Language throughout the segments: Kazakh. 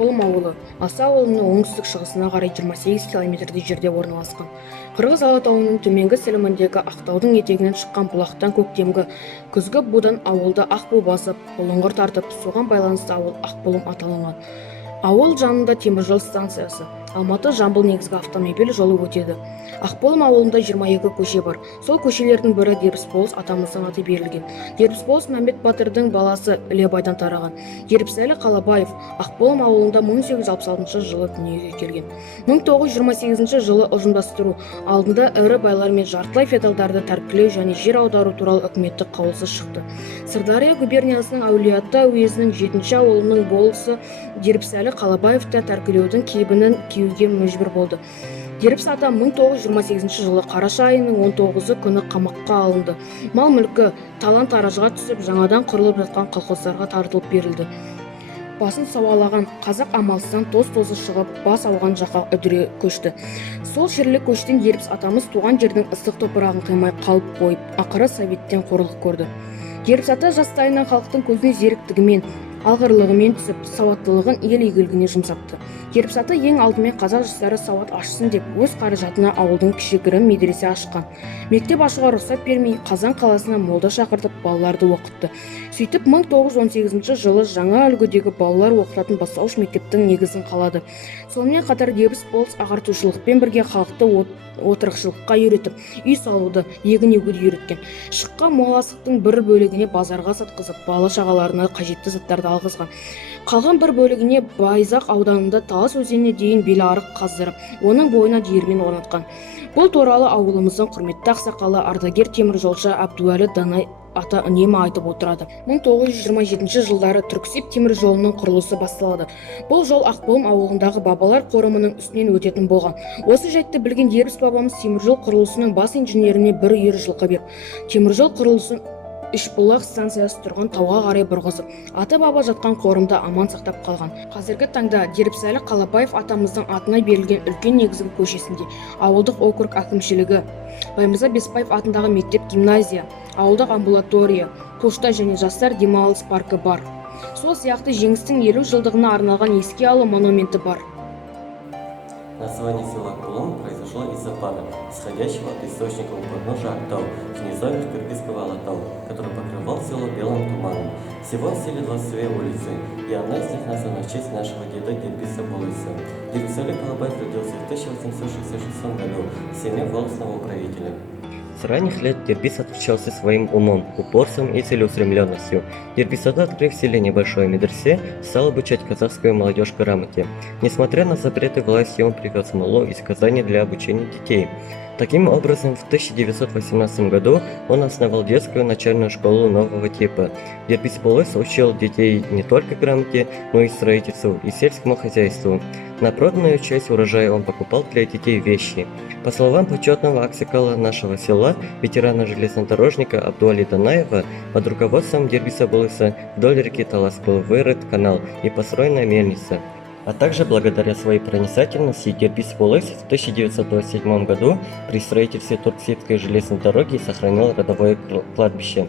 Ақбұлым ауылы Аса ауылының оңтүстік-шығысына қарай 28 километрдей жерде орналасқан. Қырғыз Алатауының төменгі сілеміндегі Ақтаудың етегінен шыққан бұлақтан көктемгі күзгі будан ауылды ақбу басып, бұлыңғыр тартып, соған байланысты ауыл Ақбұлым аталынған. Ауыл жанында теміржол станциясы, Алматы-Жамбыл негізгі автомобиль жолы өтеді. Ақбұлым ауылында 22 көше бар. Сол көшелердің бірі Дербісболыс атамыздың аты берілген. Дербісболыс Мәмбет Батырдың баласы Ілебайдан тараған. Дербісәлі Қалабаев Ақбұлым ауылында 1866 жылы дүниеге келген. 1928 жылы ұжымдастыру алдында ірі байлар мен жартылай феодалдарды тәркілеу және жер аудару туралы үкіметтік қаулысы шықты. Сырдария губерниясының Әулиеата уезінің 7-ші ауылының болысы Дербісәлі Қалабаевты тәркілеудің кебінін киюге мәжбүр болды. Дербіс ата 1928 жылы қараша айының 19 күні қамаққа алынды. Мал-мүлкі талан-таражға түсіп, жаңадан құрылып жатқан колхоздарға тартылып берілді. Басын сауалаған қазақ амалсыздан тоз-тозы шығып, бас ауған жаққа үдіре көшті. Сол шерлік көштен Дербіс атамыз туған жердің ыстық топырағын қимай қалып қойып, ақыры советтен қорлық көрді. Дербіс ата жастайынан халықтың көзіне зеріктігімен, алғырлығымен түсіп, сауаттылығын ел игілігіне жұмсапты. Дербіс ата ең алдымен қазақ жастары сауат ашсын деп, өз қаражатына ауылдың кішігірім медресе ашқан. Мектеп ашуға рұқсат бермей, Қазан қаласына молда шақыртып, балаларды оқытты. Сөйтіп 1918 жылы жаңа үлгідегі балалар оқытатын бастауыш мектептің негізін қалады. Сонымен қатар Дербісболыс ағартушылықпен бірге халықты отырықшылыққа үйретіп, үй салуды, егін егуді үйреткен. Шыққан мол астықтың бір бөлігіне базарға сатқызып, бала-шағаларына қажетті заттарды алғызған. Қалған бір бөлігіне Байзақ ауданында Талас өзеніне дейін беларық қаздырып, оның бойына диірмен орнатқан. Бұл туралы ауылымыздың құрметті ақсақалы ардагер теміржолшы Әбдуәлі Данай ата үнемі айтып отырады. 1927 жылдары Түрксіб теміржолының құрылысы басталады. Бұл жол Ақбұлым ауылындағы бабалар қорымының үстінен өтетін болған. Осы жайтты білген Дербіс бабамыз теміржол құрылысының бас инженеріне бір үйір жылқы беріп, теміржол құрылысын Үшбұлақ станциясы тұрған тауға қарай бұрғызып, ата-баба жатқан қорымда аман сақтап қалған. Қазіргі таңда Дербісәлі Қалабаев атамыздың атына берілген үлкен негізгі көшесінде ауылдық округ әкімшілігі, Баймырза Беспаев атындағы мектеп-гимназия, ауылдық амбулатория, пошта және жастар демалыс паркі бар. Сол сияқты жеңістің 50 жылдығына арналған еске алу монументі бар. Название села Ақбұлым произошло из-за пара, исходящего от источника у подножия Актау, в низовьях Кыргызского Алатау, который покрывал село белым туманом. Всего в селе 22 улицы, и одна из них названа в честь нашего деда Дербиса Болыса. Дербісәлі Қалабаев родился в 1866 году в семье волостного управителя. С ранних лет Дербис отличался своим умом, упорством и целеустремленностью. Дербис ата, открыв в селе небольшой медресе, стал обучать казахскую молодежь грамоте. Несмотря на запреты власти, он привез муллу из Казани для обучения детей. Таким образом, в 1918 году он основал детскую начальную школу нового типа. Дербисболыс учил детей не только грамоте, но и строительству и сельскому хозяйству. На проданную часть урожая он покупал для детей вещи. По словам почетного аксакала нашего села, ветерана-железнодорожника Абдуали Данаева, под руководством Дербиса Болыса вдоль реки Талас был вырыт канал и построена мельница. А также благодаря своей проницательности Дербис Болыс в 1927 году при строительстве Турксибской железной дороги сохранил родовое кладбище.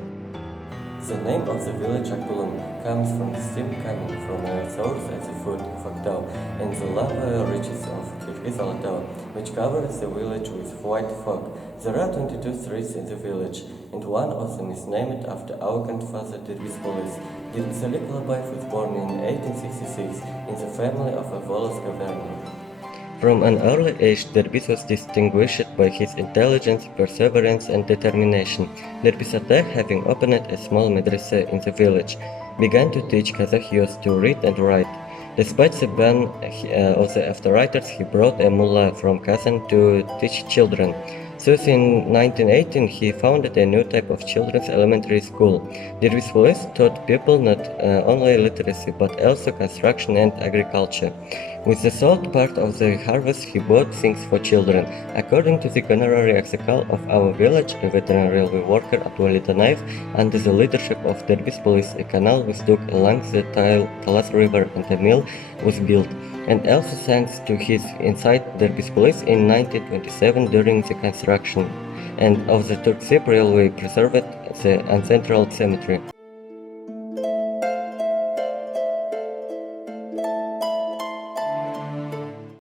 The name of the village Ақбұлым comes from the steam coming from a source at the foot of Актау and the lava ridges of Kyrgyz Alатау, which covers the village with white fog. There are 22 streets in the village, and one of them is named after our grandfather Dербис Болыс. Дербісәлі Қалабаев was born in 1866 in the family of a Volos governor. From an early age, Dербис was distinguished by his intelligence, perseverance and determination. Dербис ata, having opened a small medrese in the village, began to teach Kazakh youth to read and write. Despite the ban of the after-writers, he brought a mullah from Kazan to teach children. Thus, in 1918, he founded a new type of children's elementary school. Dербис Болыс taught people not only literacy, but also construction and agriculture. With the sold part of the harvest, he bought things for children. According to the honorary aksakal of our village, a veteran railway worker Abdul Danaev, under the leadership of Dербис Болыс, a canal was dug along the Talas River and a mill was built. And also thanks to his insight, Dербис Болыс in 1927 during the construction and of the Turkcip railway preserved the ancestral cemetery.